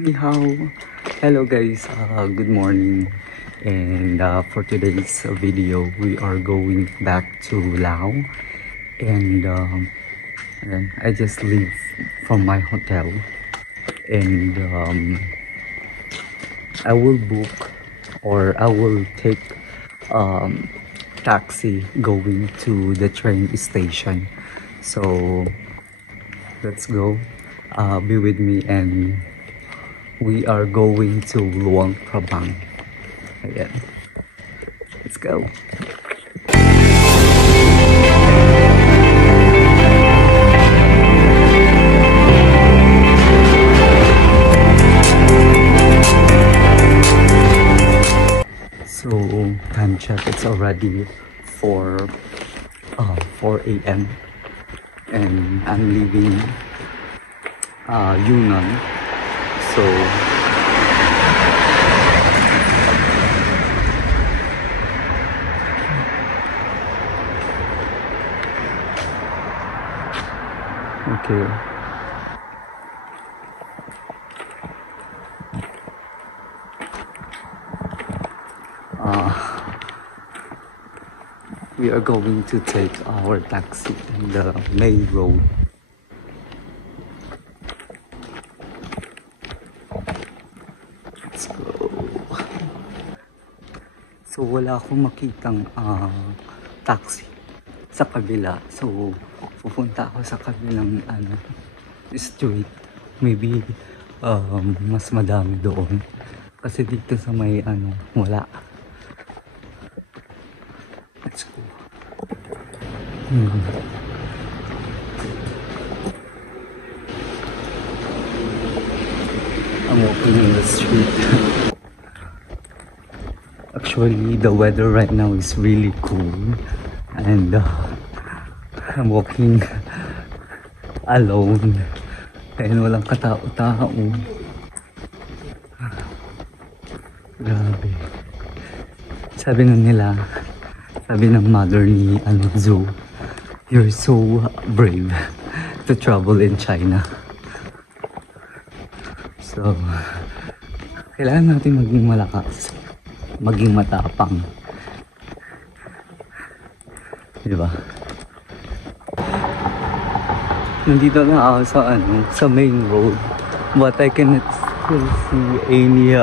Ni hao. Hello guys, good morning. And for today's video, we are going back to Lao. And I just leave from my hotel. And I will book or I will take taxi going to the train station. So let's go. Be with me, and we are going to Luang Prabang. Ayan. Let's go. So time check, it's already 4 a.m. and I'm leaving Yunnan. So okay. We are going to take our taxi in the main road. Let's go. So wala akong makitang taxi sa kabila. So pupunta ako sa kabilang street. Maybe mas madami doon. Kasi dito sa may wala. Let's go. I'm walking in the street. Actually, the weather right now is really cool, and I'm walking alone, and walang katao-tao. Grabe. Sabi nila, sabi ng mother ni Zhu, you're so brave to travel in China. So, kailangan natin maging malakas, maging matapang. Diba? Nandito na ako sa main road, but I cannot still see any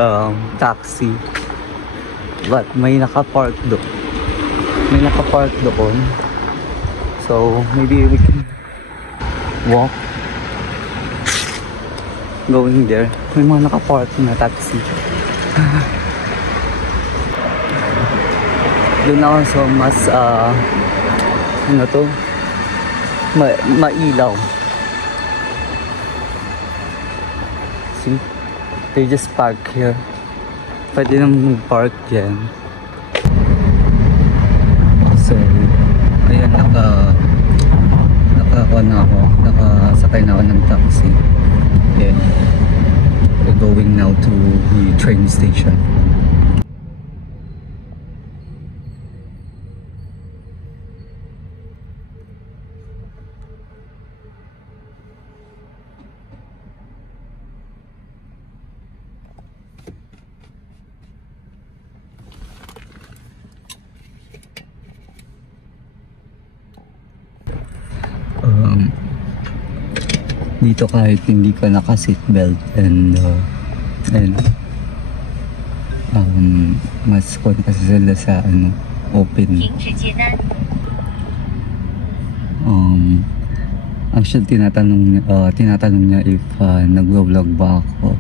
taxi. But may nakapark doon. So maybe we can walk going there. May mga nakapark na taxi. Doon ako so mas mailaw. See? They just park here. Pwede naman mag-park dyan. So, ayan, nakasakay na ako ng taxi. And we're going now to the train station. Dito kahit hindi ka naka-seatbelt and mas kon kasi sila sa open. Actually tinatanong niya if nagvo-vlog ba ako.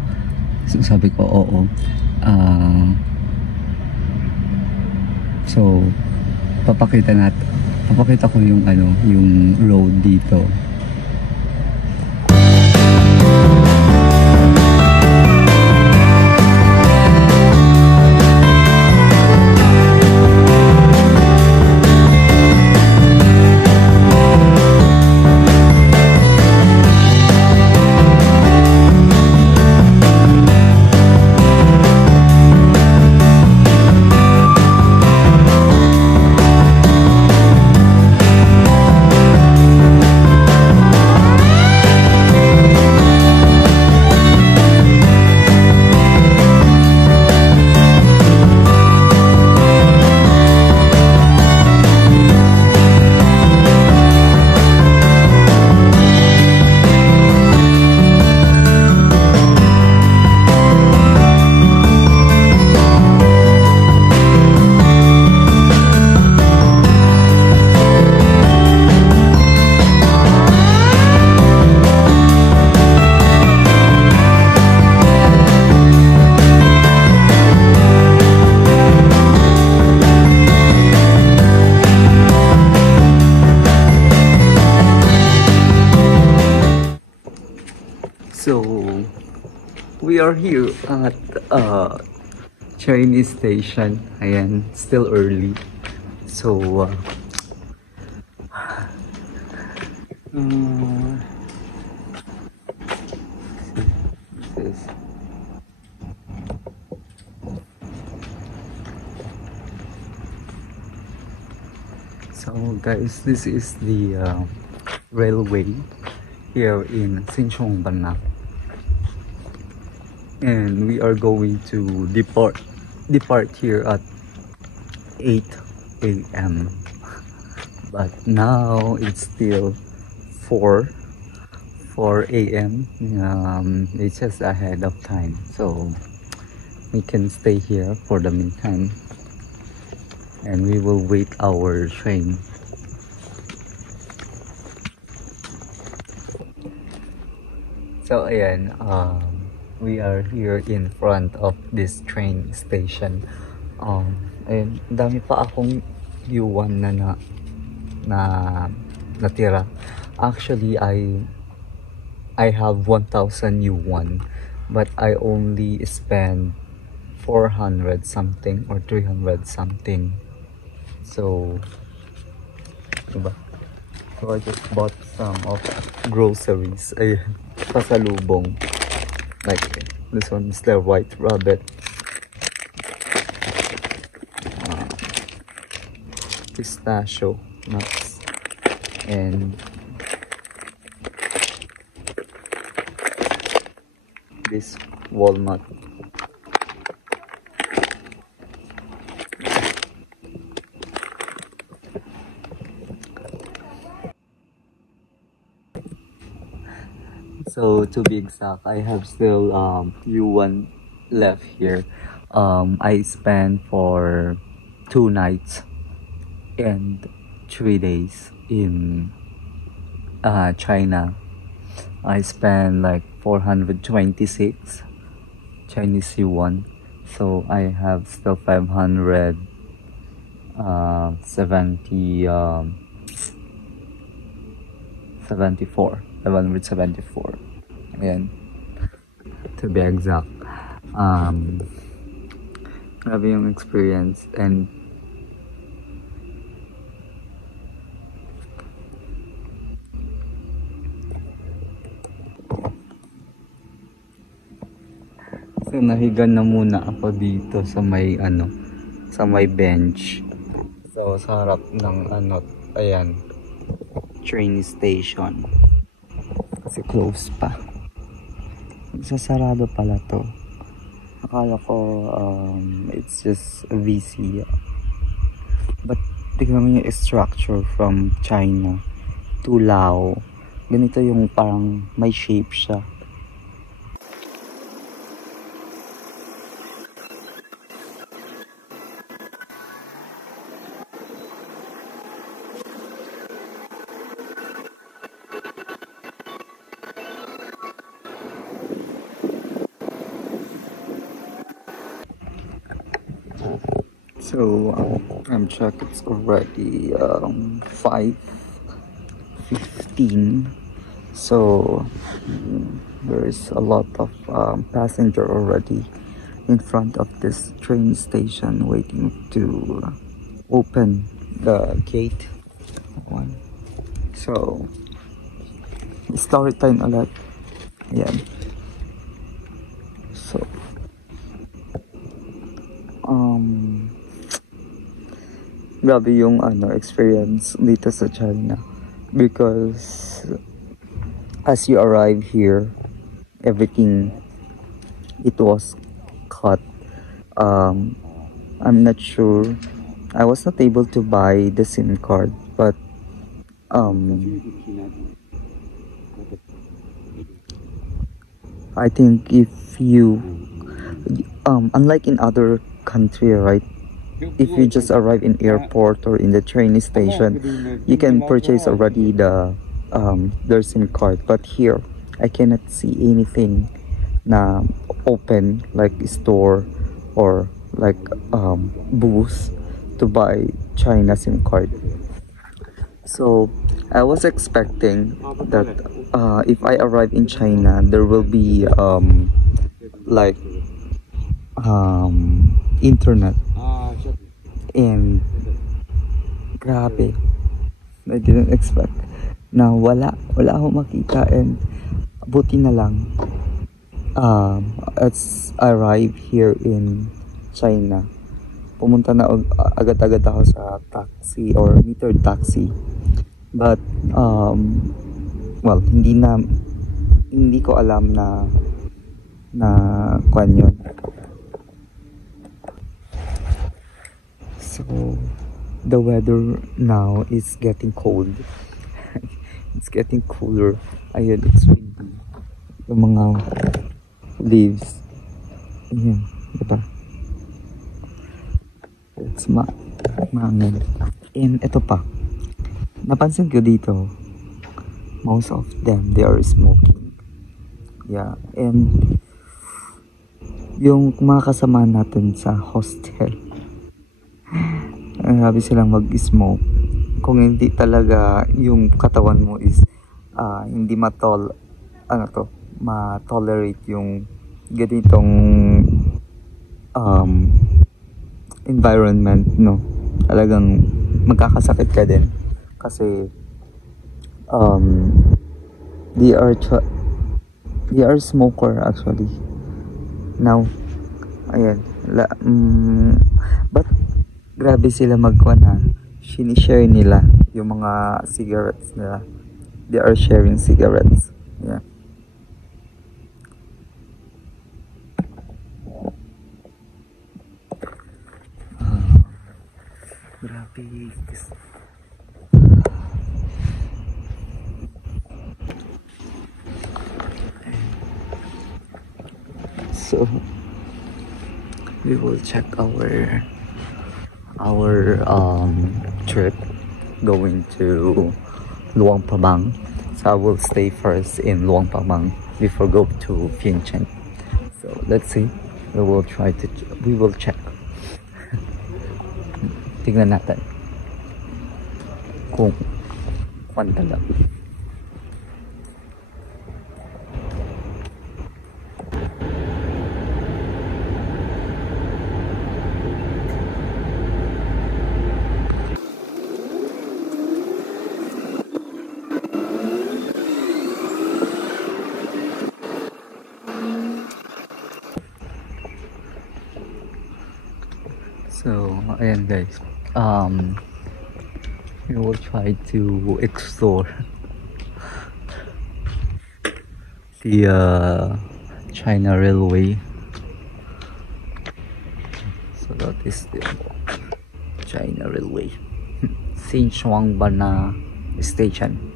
So, sabi ko oo. So papakita ko yung yung road dito. we are here at Chinese station. Ayan, still early. So, this. So guys, this is the railway here in Sinchong Banna, and we are going to depart here at 8 a.m. but now it's still 4 a.m. It's just ahead of time, so we can stay here for the meantime and we will wait our train. So ayan, we are here in front of this train station. Ayun, dami pa akong yuan na natira. Actually, I have 1,000 yuan, but I only spend 400 something or 300 something. So, diba? So I just bought some of groceries. Ayan, pasalubong. Like this one is the white rabbit. Pistachio nuts and this walnut. So to be exact, I have still yuan left here. I spent for 2 nights and 3 days in China. I spent like 426 Chinese yuan, so I have still 574. Ayan, to be exact. Grabe yung experience, and so nahiga na muna ako dito sa may sa may bench. So sa harap ng ayan, train station. Kasi close pa. Sasarado pala to. Akala ko it's just a VC. But tignan mo yung structure from China to Laos. Ganito yung parang may shape siya. So I'm checked, it's already 5:15. So there is a lot of passenger already in front of this train station waiting to open the gate. So story time ulit. Yeah. So grabe yung experience dito sa China, because as you arrive here, everything it was cut. I'm not sure, I was not able to buy the SIM card, but I think if you unlike in other country, right, if you just arrive in airport or in the train station, you can purchase already the their SIM card. But here I cannot see anything na open, like store or like booth to buy China SIM card. So I was expecting that if I arrive in China, there will be like internet, and grabe, I didn't expect na wala akong makita, and buti na lang as I arrived here in China, pumunta na agad-agad ako sa taxi or metered taxi, but well, hindi ko alam na kwan yun. So the weather now is getting cold. It's getting cooler. Ayun, it's windy. Yung mga leaves, ayun, diba? It's maangin. And ito pa, napansin ko dito, most of them, they are smoking. Yeah, and yung mga kasama natin sa hostel, grabe silang mag-smoke. Kung hindi talaga yung katawan mo is hindi ma-tolerate yung ganitong environment, no, talagang magkakasakit ka din kasi they are smoker actually now. Ayan, but grabe sila sinishare nila yung mga cigarettes nila. They are sharing cigarettes. Yeah. Grabe. So we will check our trip going to Luang Prabang. So I will stay first in Luang Prabang before go to Vientiane. So let's see. We will check. Tignan natin kung kwanta lang. So ayan guys, we will try to explore the China Railway. So that is the China Railway, Xinchuangbana Station.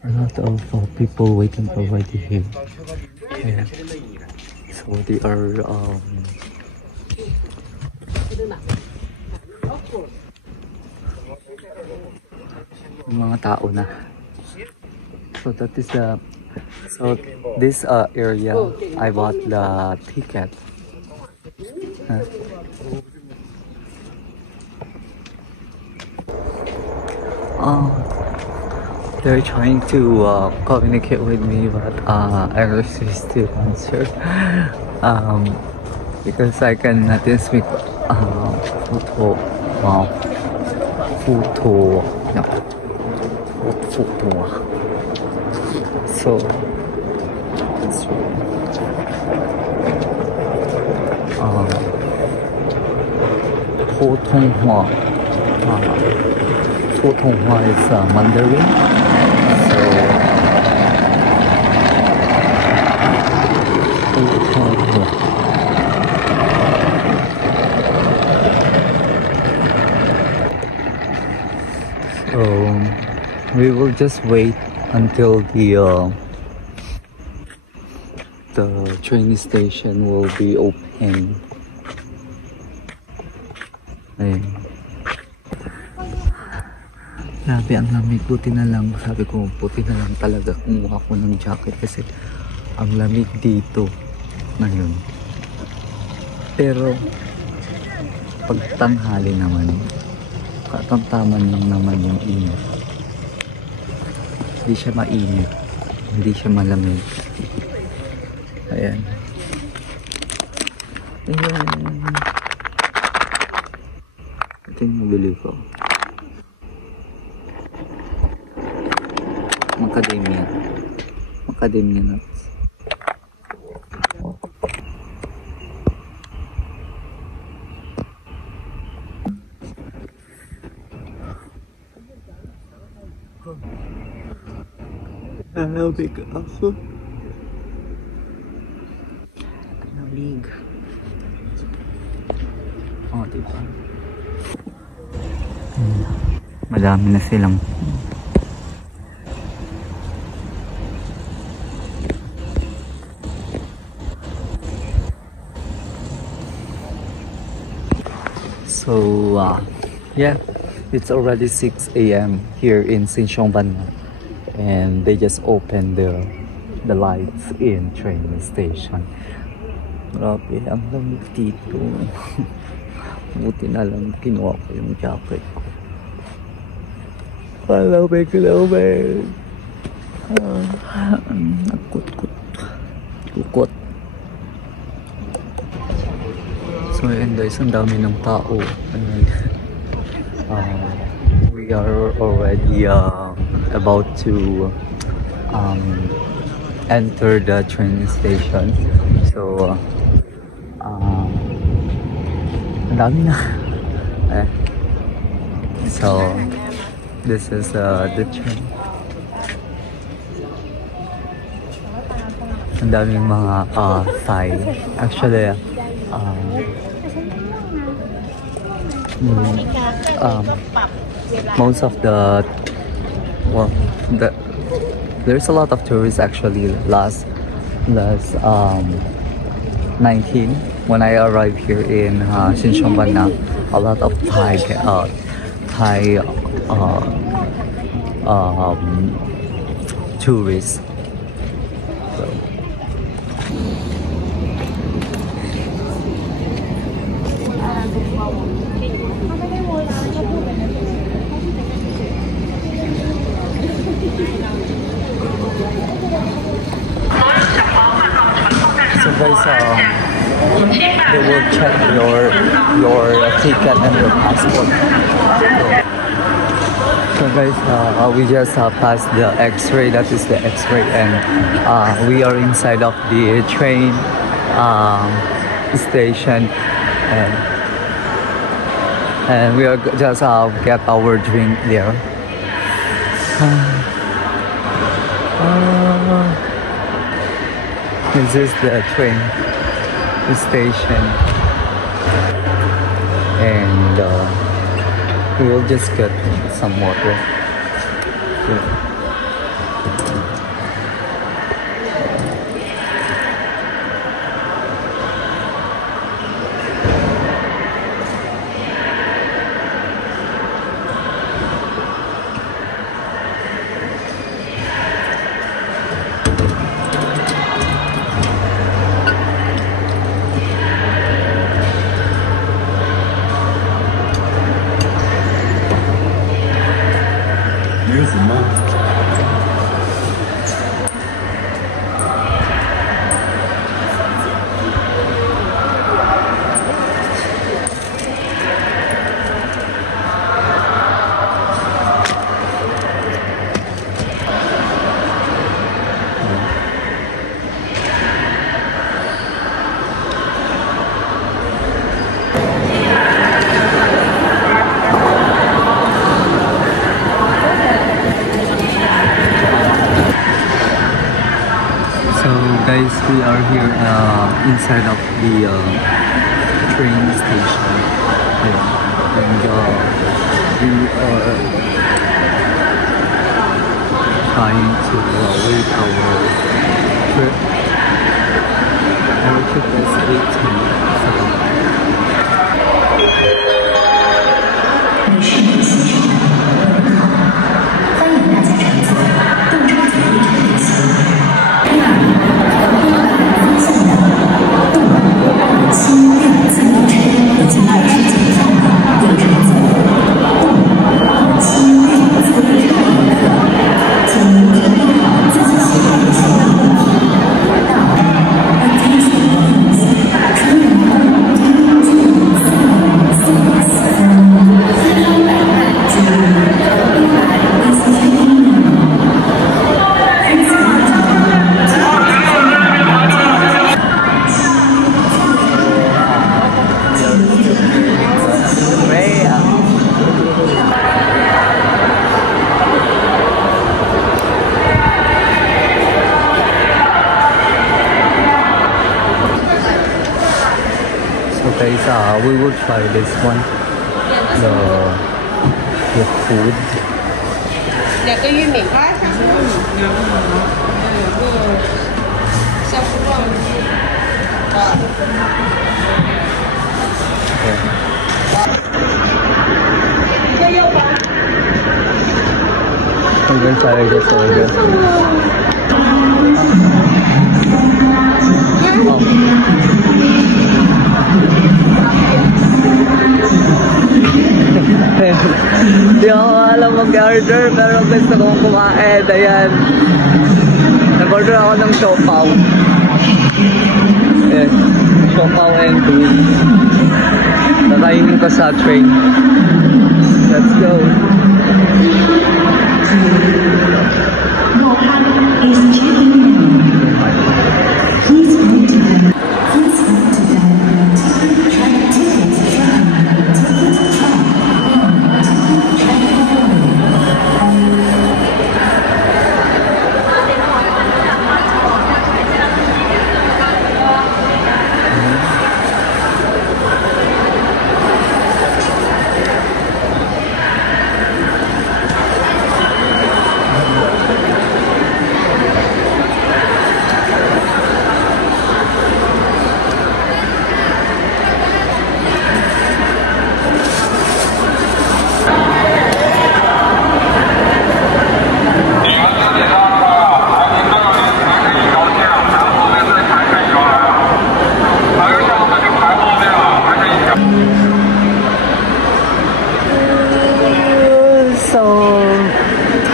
A lot of people waiting already here. Yeah. So they are mga tao na. So that is this area I bought the ticket. Huh? They're trying to communicate with me, but I refuse to answer because I cannot speak Futo. So Putonghua. Putonghua is Mandarin. So we will just wait until the train station will be open. Ayun. Grabe, ang lamig. Buti na lang, sabi ko, buti na lang talaga kumuha ko ng jacket kasi ang lamig dito ngayon. Pero pag tanghali naman, katamtaman lang naman yung init. Hindi siya mainit, hindi siya malamig. Ayan. Ayan. Ito yung nabili ko. Macadamia. Macadamia nuts. Lamig ako. Lamig. Oh, diba? Madami na silang so yeah, it's already 6 a.m. here in Xinxiongban, and they just opened the lights in train station. Grabe, ang lamig dito. Buti na lang kinuha ko yung jacket ko. Lamig. Kukot. So yun guys, ang dami ng tao. We are already about to enter the train station. So ang dami na. So this is the train. Ang daming mga Thai. Actually most of there's a lot of tourists actually. Last 19 when I arrived here in Xinxiongban, a lot of Thai tourists. So guys, they will check your ticket and your passport. So guys, we just passed the X-ray. That is the X-ray, and we are inside of the train station, and we are just get our drink there. This is the train station, and we will just get some water. Guys, we are here inside of the train station, and we are trying to wait our trip. Our trip is 8:10. Guys, we will try this one. The food. 2个玉米花，像是玉米，然后还有个小葡萄。I'm going to try this order. Hindi ako alam mag-order pero gusto kong kumain. Ayan. Nag-order ako ng siopaw. Ayan. Siopaw and food. Nakainin ko sa train. Let's go.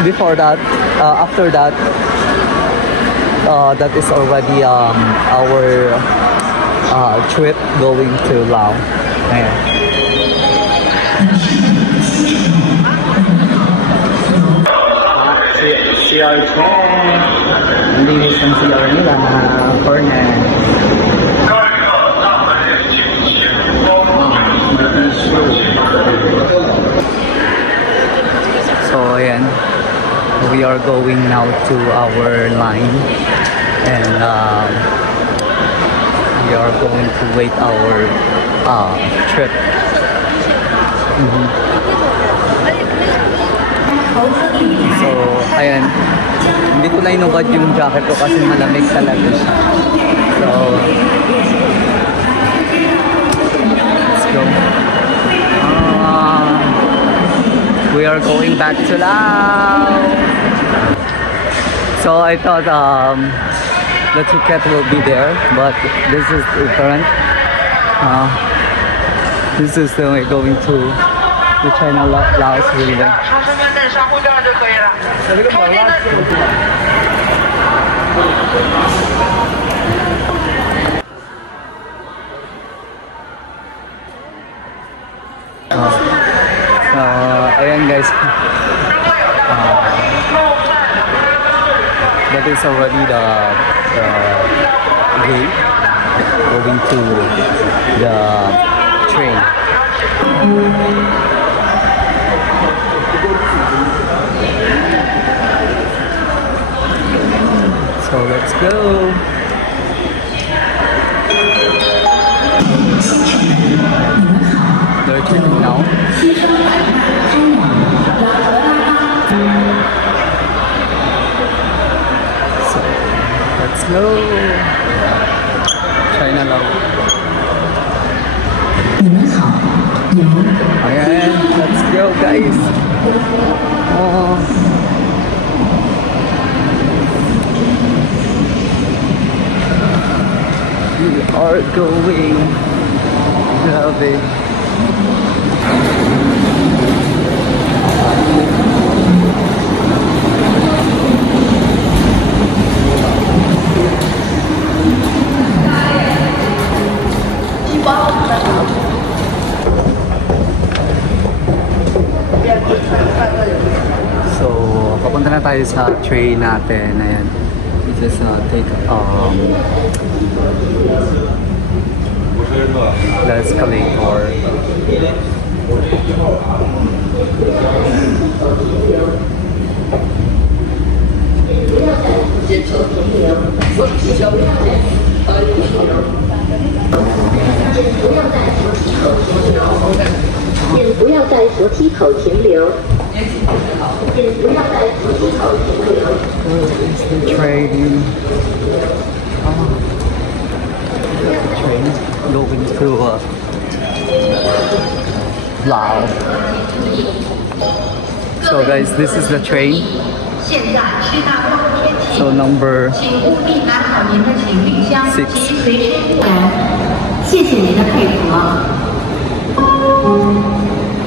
Before that, after that, that is already our trip going to Laos. Ayan. CR check. Linis ng CR nila. Corner. So, ayan. We are going now to our line and we are going to wait our trip. So, ayan. Hindi ko na inubad yung jacket ko kasi malamig talaga siya. So, let's go. We are going back to Laos. So I thought the ticket will be there, but this is different. This is the way going to China Laos region. Ayan guys, that is already the gate going to the train. So let's go. They're checking now. So let's go. China Laos. Ayan, let's go guys. Oh. We are going. Grabe. So, papunta na tayo sa train natin. Ayan. Just take the escalator. 不要在扶梯口停留，请不要在扶梯口停留，请不要在扶梯口停留。The train. Train going to Laos. So guys, this is the train. 现在是大风天气， So number 请务必拿好您的行李箱 6. 及随身员。谢谢您的配合。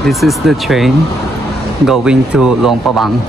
This is the train going to Luang Prabang.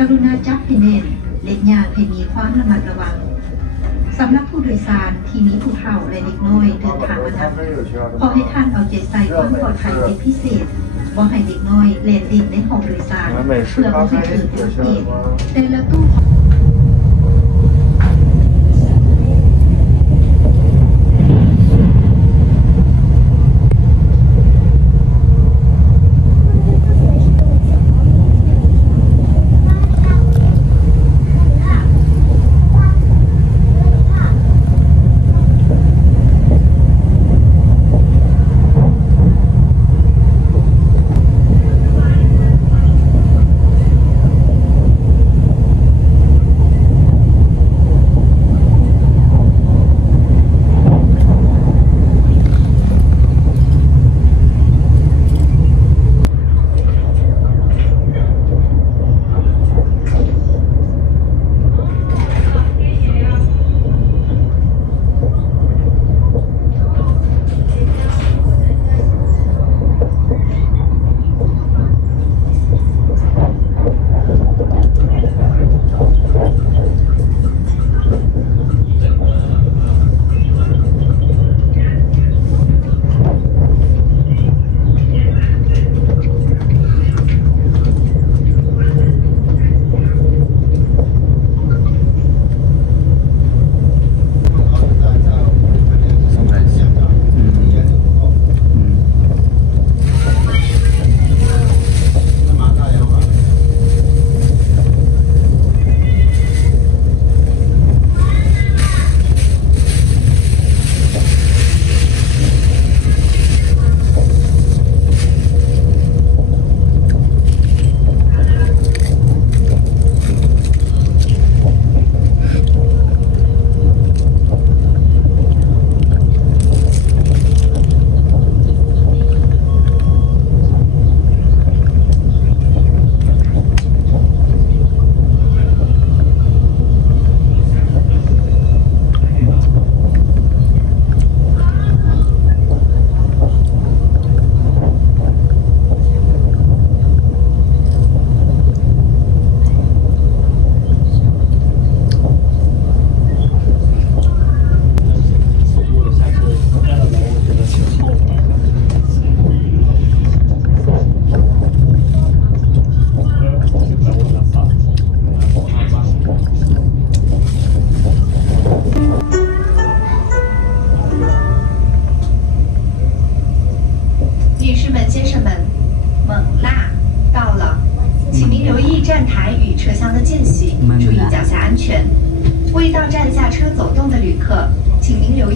กรุณาจับให้แน่นเล็กยากให้มีความระมัดระวังสำหรับผู้โดยสารที่มีผู้เฒ่าและเด็กน้อยเดินทางมานับขอให้ท่านเอาใจใส่ความปลอดภัยเป็นพิเศษบ่ให้เด็กน้อยเล่นดินในห้องโดยสารเพื่อบ่ให้เกิดอุบัติเหตุแต่ละตู้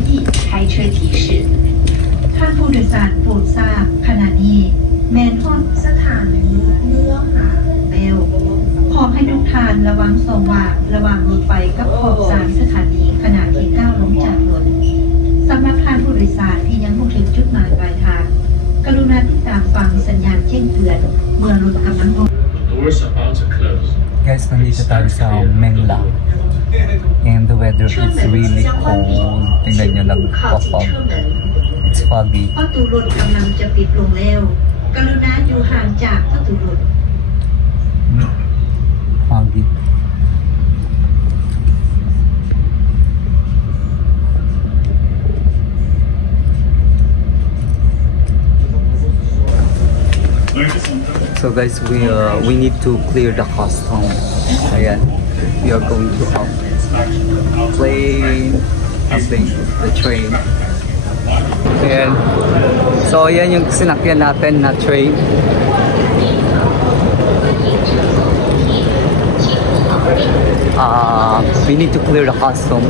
意开车提示ท่านผู้โดยสารโปรดทราบขณะนี้แมนฮอดสถานีเนื้อหาแล้วขอให้ทุกท่านระวังสว่างระหว่างรถไฟกับขอบสารสถานีขณะที่ก้าวลงจากรถสำหรับท่านผู้โดยสารที่ยังไม่ถึงจุดหมายปลายทางกรุณาติดตามฟังสัญญาณแจ้งเตือนเมื่อรถกำลังลง Doors about to close. Guys, nandito tayo sa Mengla. And the weather is really cold. Tingnan nyo lang, fog. It's foggy. ประตูรถกำลังจะปิดลงแล้วกรุณาอยู่ห่างจากประตูรถ Foggy. So guys, we need to clear the custom. Ayan. We are going to the train. Ayan. So ayan yung sinakyan natin na train. We need to clear the custom.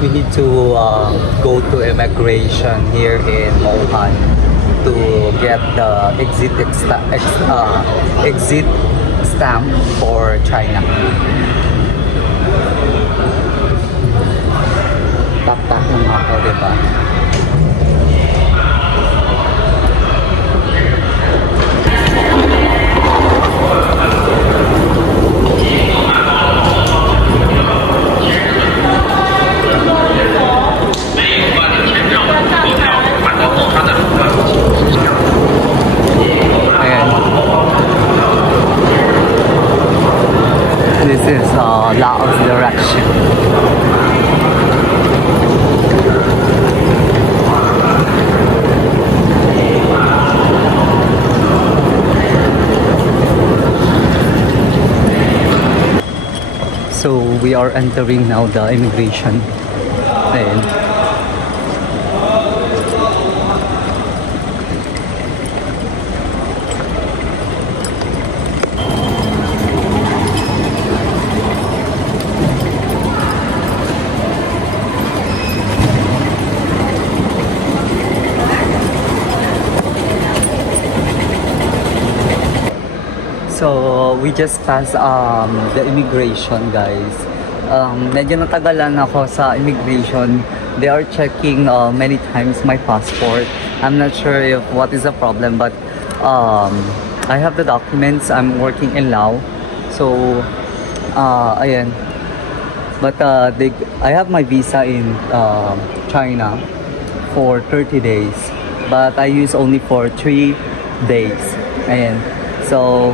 We need to go to immigration here in Mohan to get the exit stamp for China. Tak-tak ng ako, diba? This is Laos direction. So we are entering now the immigration. And so we just passed the immigration, guys. Medyo natagalan ako sa immigration. They are checking many times my passport. I'm not sure if what is the problem, but I have the documents. I'm working in Laos, so ayan. But I have my visa in China for 30 days, but I use only for 3 days. Ayan. So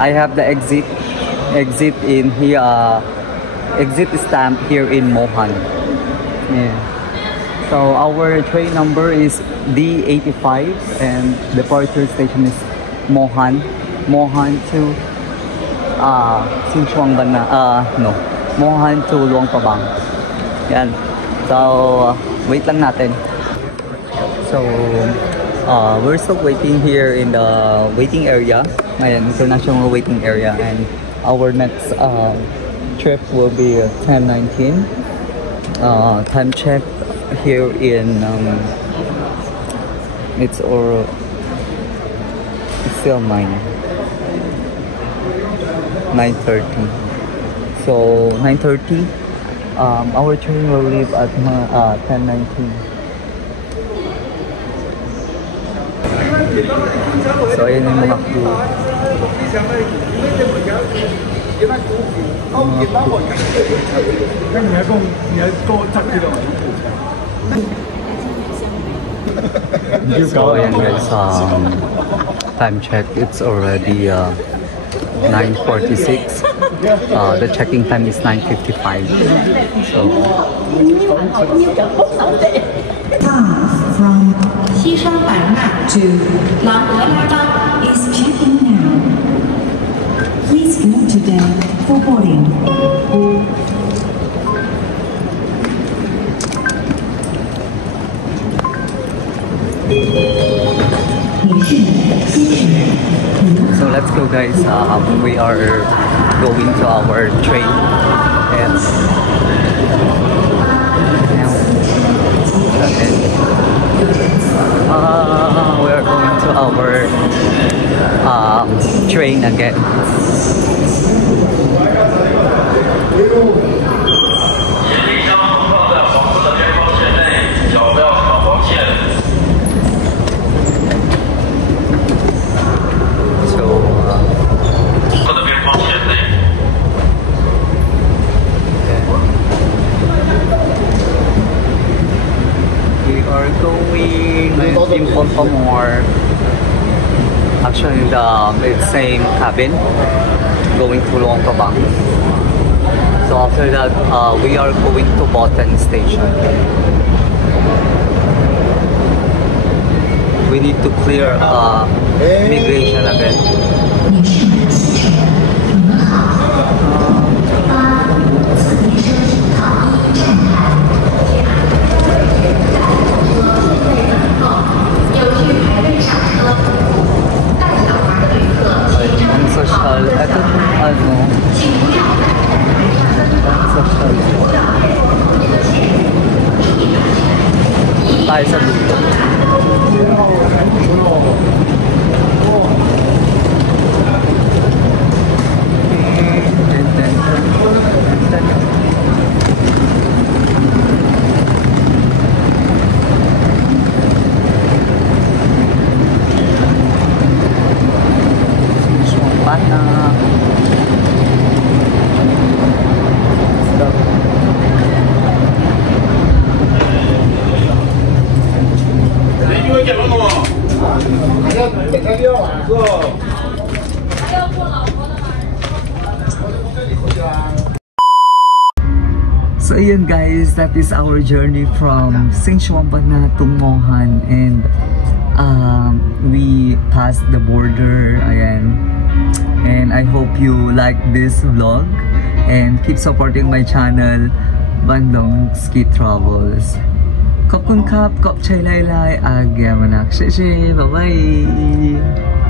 I have the exit in here, exit stamp here in Mohan. Yeah. So our train number is D85 and departure station is Mohan to Sichuan Bana, no, Mohan to Luang Prabang. Yan. So wait lang natin. So we're still waiting here in the waiting area, international waiting area, and our next trip will be 10:19. Time check here in it's still 9:30. So 9:30. Our train will leave at 10:19. So ayan yung mga crew. So ayan guys, time check, it's already 9:46. The checking time is 9:55. So from Xishuangbanna to Langhe is checking now. Please go to them for boarding. let's go guys. We are going to our train. Yes. Now, okay. We are going to our train again. Import for more. Actually, it's same cabin going to Luang Prabang. So after that, we are going to Botan Station. We need to clear immigration again. 带上你。So ayun guys, that is our journey from Xinchuanbana to Mohan, and we passed the border again. And I hope you like this vlog and keep supporting my channel, Bandung Ski Travels. ขอบคุณครับ ขอบใจหลายๆ Agya manak. Bye bye.